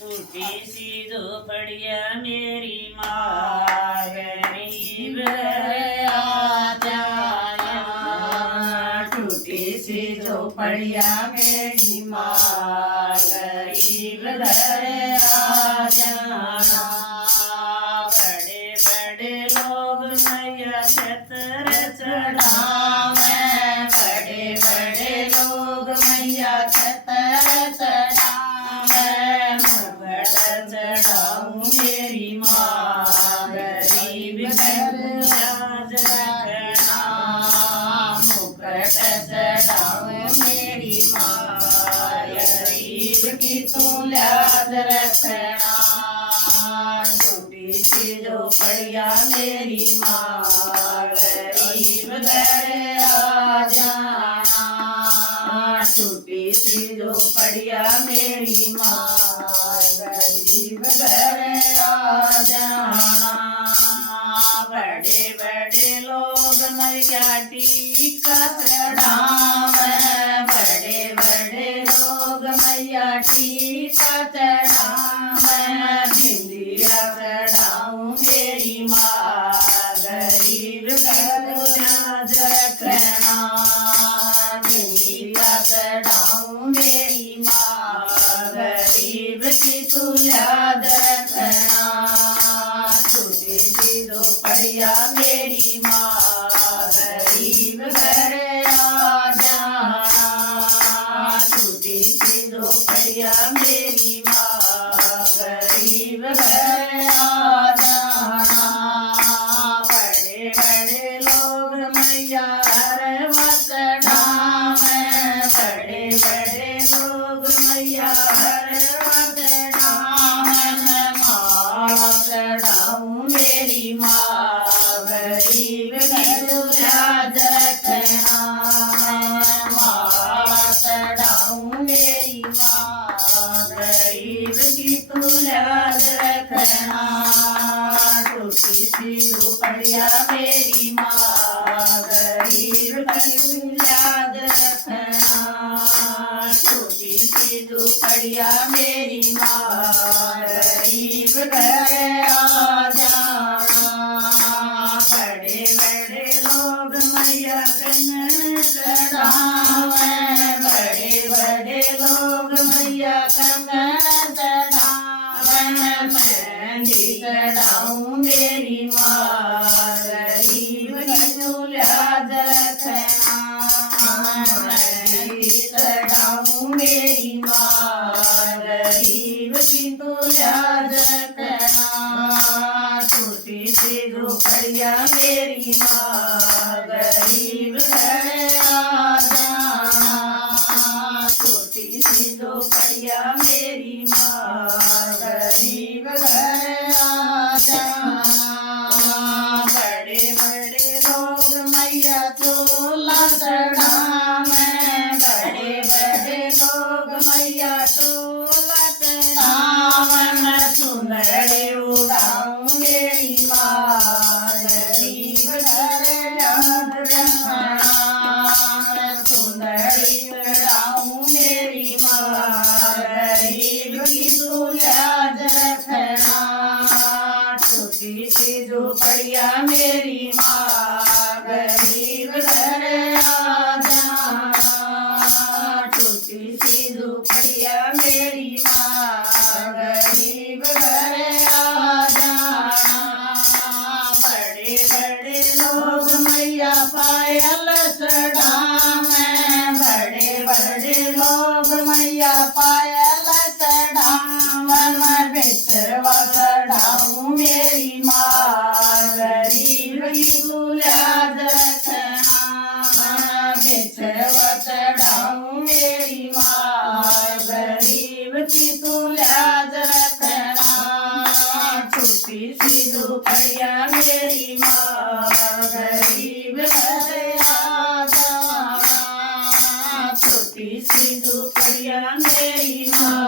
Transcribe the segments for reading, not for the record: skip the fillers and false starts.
टूटी सी झोपड़िया मेरी माँ गरीब है आ जाना। टूटी सी झोपड़िया मेरी माँ गरीब घर आ जाना। बड़े बड़े लोग मैया छतर चढ़ावे, बड़े बड़े लोग मैया छतर चढ़ावे। मुकुट चढ़ाऊं मेरी माँ गरीब घर लाज रखना। मुकुट चढ़ाऊं मेरी माँ गरीब की तू लाज रखना। टूटी सी झोपड़िया मेरी माँ गरीब घर आ जाना। टूटी सी झोपड़िया मेरी माँ गरीब घर आ जाना। बड़े बड़े लोग मैया टीका चढ़ावे, बड़े बड़े लोग मैया टीका चढ़ावे। बिंदिया चढ़ाऊं मेरी माँ गरीब घर लाज रखना। बिंदिया चढ़ाऊं मेरी माँ गरीब की तू लाज रखना। टूटी सी झोपड़िया मेरी माँ गरीब घर आ जाना। टूटी सी झोपड़िया मेरी माँ गरीब घर आ जाना। बड़े बड़े लोग मैया हरवा चढ़ावे, बड़े बड़े लोग मैया हरवा चढ़ावे। माला चढ़ाऊं मेरी माँ गरीब घर लाज रखना। माला चढ़ाऊं मेरी माँ गरीब की तू लाज रखना। टूटी सी झोपड़िया मेरी माँ गरीब की लाज रखना। टूटी सी झोपड़िया मेरी माँ गरीब घर आ जाना। बड़े बड़े लोग मैया कंगन चढ़ावे, बड़े बड़े लोग मैया कंगन चढ़ावे। मेहंदी चढ़ाऊं मेरी माँ गरीब की लाज रखना। मेहंदी चढ़ाऊं मेरी माँ गरीब की तू लाज रखना। टूटी सी झोपड़िया मेरी माँ गरीब घर आ जाना। टूटी सी झोपड़िया मेरी माँ गरीब घर आ जाना। बड़े बड़े लोग मैया चोला चढ़ावे, बड़े बड़े लोग मैया चोला चढ़ावे। सुंदरी उड़ाऊं मेरी माँ गरीब घर याद रखना। सुंदरी उड़ाऊं मेरी माँ गरीब की तू लाज रखना। टूटी सी झोपड़िया मेरी माँ गरीब घर आ जाना। टूटी सी झोपड़िया मेरी माँ गरीब घर आ जाना। बड़े बड़े लोग मैया पायल चढ़ावे, बड़े बड़े लोग मैया पायल चढ़ावे। बिछवा चढ़ाऊं मेरी माँ गरीब की तू लाज रखना। बिछवा चढ़ाऊं मेरी माँ गरीब की तू लाज रखना। टूटी सी झोपड़िया मेरी माँ गरीब घर आ जाना। टूटी सी झोपड़िया मेरी माँ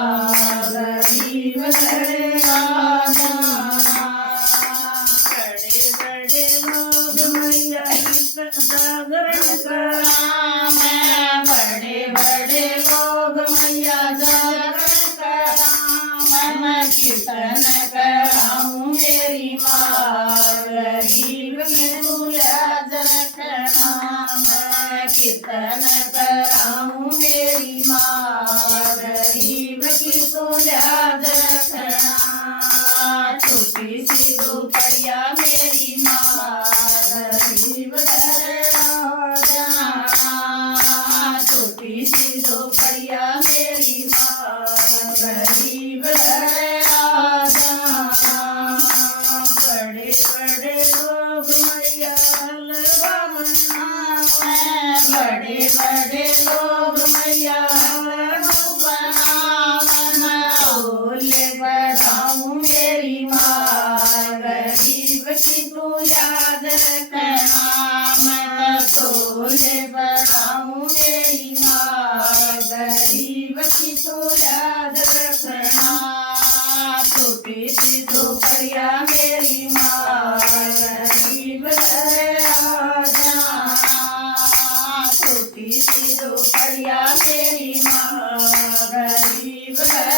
तू याद रखना छोटी सी झोपड़िया मेरी माँ गरीब घर हो जाना छोटी सी झोपड़िया मेरी माँ गरीब घर आ जाना बड़े बड़े लोग मैया हलवा बनावे बड़े बड़े लोग मैया हलवा बनावन बोले बढ़ाऊं मेरी माँ गरीब की तू याद रखना मैं तोले बढ़ाऊं मेरी माँ गरीब की तू याद रखना छोटी सी झोपड़िया मेरी माँ गरीब घर आ जाना छोटी सी झोपड़िया मेरी माँ गरीब घर